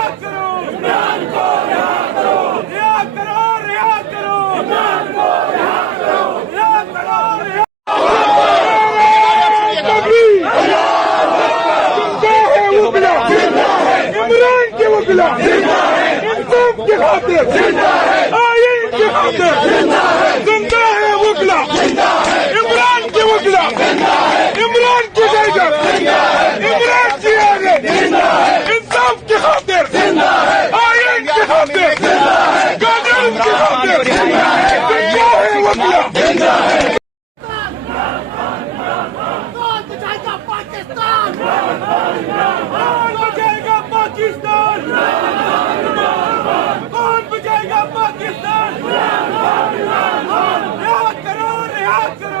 रिहा करो इमरान को, रिहा करो, रिहा करो, रिहा करो इमरान को, रिहा करो, रिहा करो, रिहा इमरान के वकीला इंसाफ के खातिर आइन के खातिर जिंदा है वकीला इमरान के वकीला इमरान की टाइगर इमरान की आगे इंसाफ के खातिर आइन के खातिर कानून के खातिर जिंदा है वकीला कौन बचाएगा पाकिस्तान? कौन बचाएगा पाकिस्तान? कौन बचाएगा पाकिस्तान? रिहा करो, रिहा करो